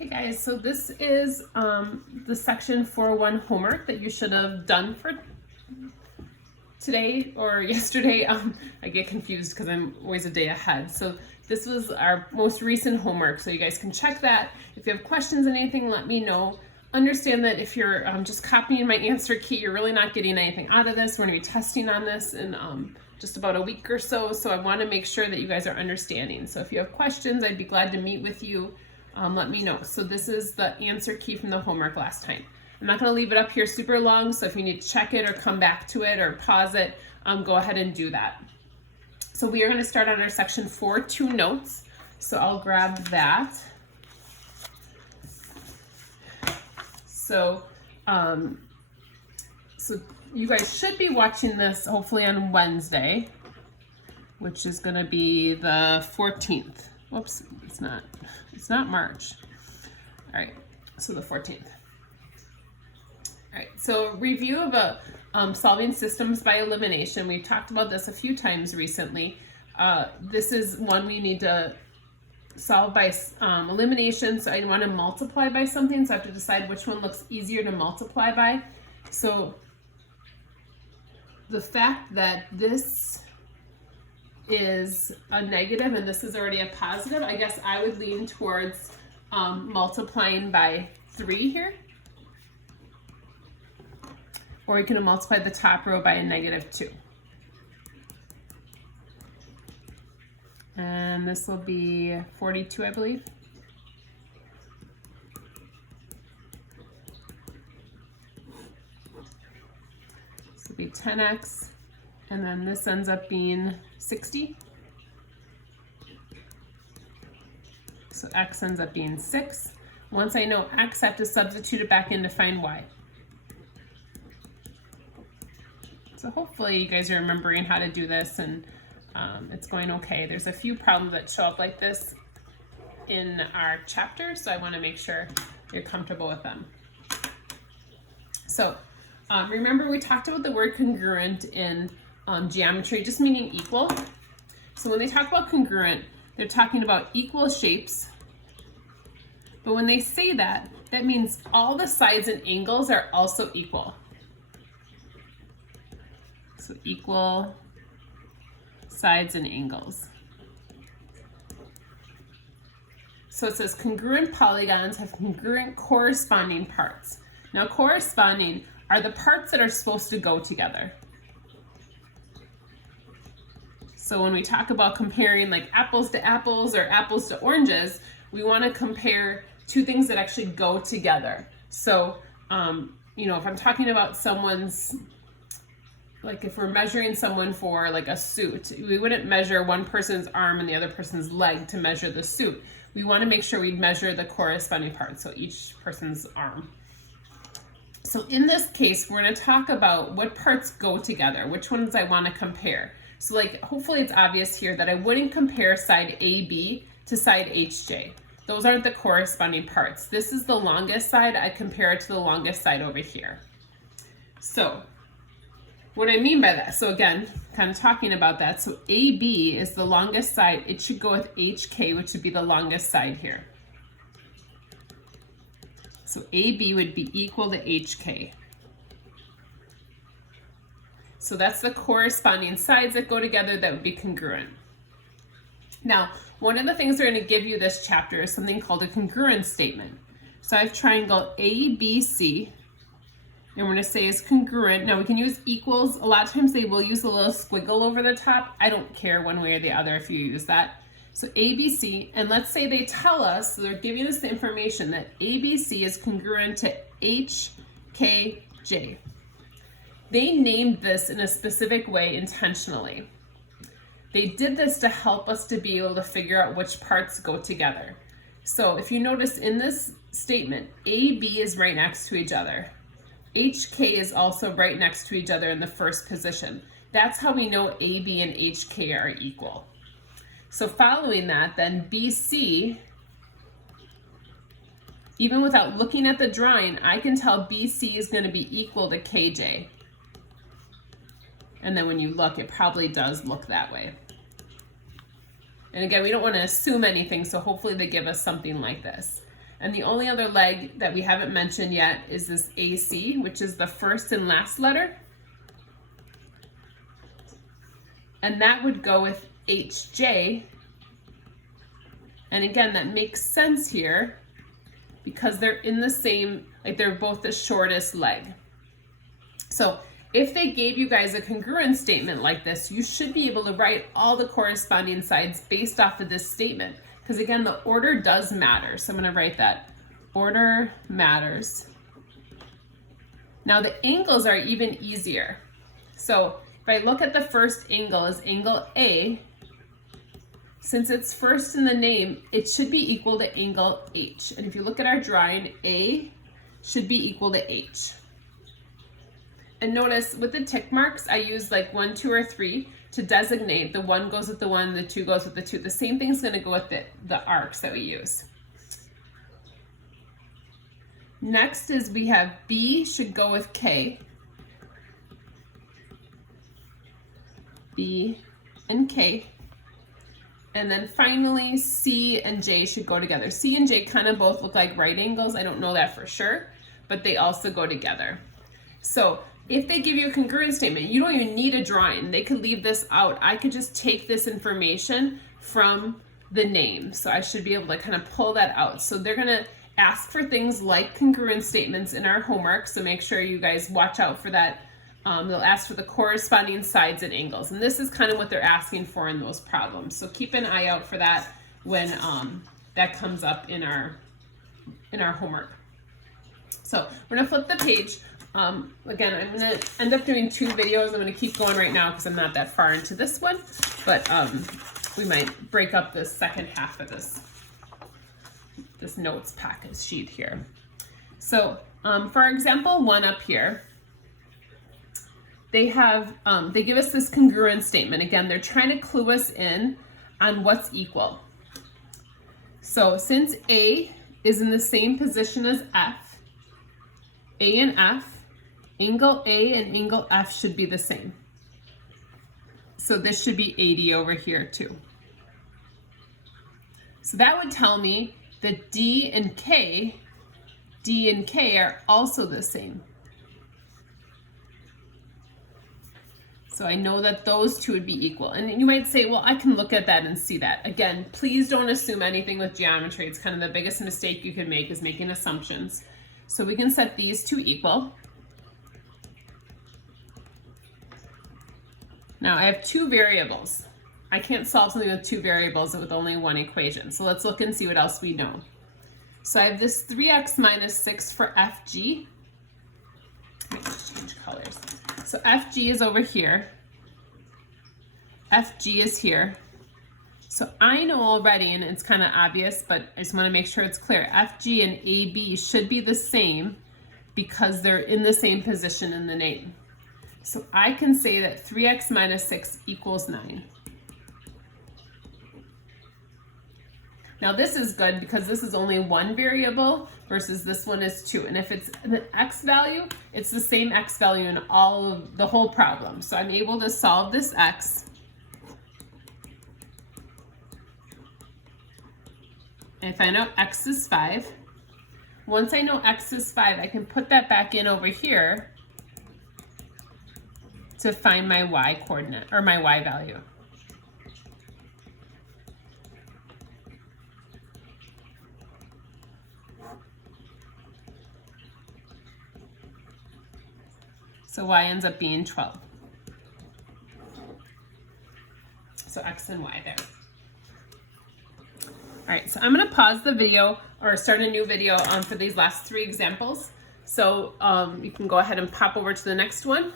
Hey guys, so this is the section 401 homework that you should have done for today or yesterday. I get confused because I'm always a day ahead. So this was our most recent homework, so you guys can check that. If you have questions on anything, let me know. Understand that if you're just copying my answer key, you're really not getting anything out of this. We're going to be testing on this in just about a week or so, so I want to make sure that you guys are understanding. So if you have questions, I'd be glad to meet with you. Let me know. So this is the answer key from the homework last time. I'm not going to leave it up here super long, so if you need to check it or come back to it or pause it, go ahead and do that. So we are going to start on our section 4.2 notes. So I'll grab that. So, so you guys should be watching this hopefully on Wednesday, which is going to be the 14th. Whoops, it's not March. All right, so the 14th. All right, so review of solving systems by elimination. We've talked about this a few times recently. This is one we need to solve by elimination. So I want to multiply by something, so I have to decide which one looks easier to multiply by. So the fact that this is a negative and this is already a positive, I guess I would lean towards multiplying by 3 here. Or we can multiply the top row by a -2. And this will be 42, I believe. This will be 10x, and then this ends up being 60. So x ends up being 6. Once I know x, I have to substitute it back in to find y. So hopefully you guys are remembering how to do this, and it's going okay. There's a few problems that show up like this in our chapter, so I want to make sure you're comfortable with them. So remember we talked about the word congruent in geometry, just meaning equal. So when they talk about congruent, they're talking about equal shapes. But when they say that, that means all the sides and angles are also equal. So equal sides and angles. So it says congruent polygons have congruent corresponding parts. Now corresponding are the parts that are supposed to go together. So when we talk about comparing like apples to apples or apples to oranges, we want to compare two things that actually go together. So, you know, if I'm talking about someone's, like if we're measuring someone for like a suit, we wouldn't measure one person's arm and the other person's leg to measure the suit. We want to make sure we measure the corresponding parts, so each person's arm. So in this case, we're going to talk about what parts go together, which ones I want to compare. So like, hopefully it's obvious here that I wouldn't compare side AB to side HJ. Those aren't the corresponding parts. This is the longest side. I compare it to the longest side over here. So what I mean by that, so again, kind of talking about that. So AB is the longest side. It should go with HK, which would be the longest side here. So AB would be equal to HK. So that's the corresponding sides that go together that would be congruent. Now, one of the things they're going to give you this chapter is something called a congruence statement. So I have triangle ABC, and we're going to say is congruent. Now we can use equals. A lot of times they will use a little squiggle over the top. I don't care one way or the other if you use that. So ABC, and let's say they tell us, so they're giving us the information that ABC is congruent to HKJ. They named this in a specific way intentionally. They did this to help us to be able to figure out which parts go together. So if you notice in this statement, AB is right next to each other. HK is also right next to each other in the first position. That's how we know AB and HK are equal. So following that, then BC, even without looking at the drawing, I can tell BC is going to be equal to KJ. And then when you look, it probably does look that way. And again, we don't want to assume anything, so hopefully they give us something like this. And the only other leg that we haven't mentioned yet is this AC, which is the first and last letter. And that would go with HJ. And again, that makes sense here because they're in the same, like they're both the shortest leg. So if they gave you guys a congruence statement like this, you should be able to write all the corresponding sides based off of this statement. Because again, the order does matter. So I'm going to write that. Order matters. Now the angles are even easier. So if I look at the first angle as angle A, since it's first in the name, it should be equal to angle H. And if you look at our drawing, A should be equal to H. And notice with the tick marks, I use like 1, 2, or 3 to designate. The 1 goes with the 1, the 2 goes with the 2. The same thing's going to go with the arcs that we use. Next is we have B should go with K. B and K. And then finally, C and J should go together. C and J kind of both look like right angles. I don't know that for sure, but they also go together. So if they give you a congruence statement, you don't even need a drawing. They could leave this out. I could just take this information from the name. So I should be able to kind of pull that out. So they're gonna ask for things like congruence statements in our homework. So make sure you guys watch out for that. They'll ask for the corresponding sides and angles. And this is kind of what they're asking for in those problems. So keep an eye out for that when that comes up in our homework. So we're gonna flip the page. Again, I'm gonna end up doing 2 videos. I'm gonna keep going right now because I'm not that far into this one, but we might break up the second half of this notes package sheet here. So for example 1 up here, they have, they give us this congruence statement. Again, they're trying to clue us in on what's equal. So since A is in the same position as F, A and F, angle A and angle F should be the same. So this should be 80 over here too. So that would tell me that D and K are also the same. So I know that those two would be equal. And you might say, well, I can look at that and see that. Again, please don't assume anything with geometry. It's kind of the biggest mistake you can make is making assumptions. So we can set these two equal. Now I have 2 variables. I can't solve something with 2 variables with only 1 equation. So let's look and see what else we know. So I have this 3x minus 6 for FG. Let me just change colors. So FG is over here. FG is here. So I know already, and it's kind of obvious, but I just want to make sure it's clear. FG and AB should be the same because they're in the same position in the name. So I can say that 3x minus 6 equals 9. Now this is good because this is only 1 variable versus this one is 2. And if it's an x value, it's the same x value in all of the whole problem. So I'm able to solve this x. And if I know x is 5, once I know x is 5, I can put that back in over here to find my y coordinate or my y value. So y ends up being 12. So x and y there. All right, so I'm gonna pause the video or start a new video for these last 3 examples. So you can go ahead and pop over to the next one.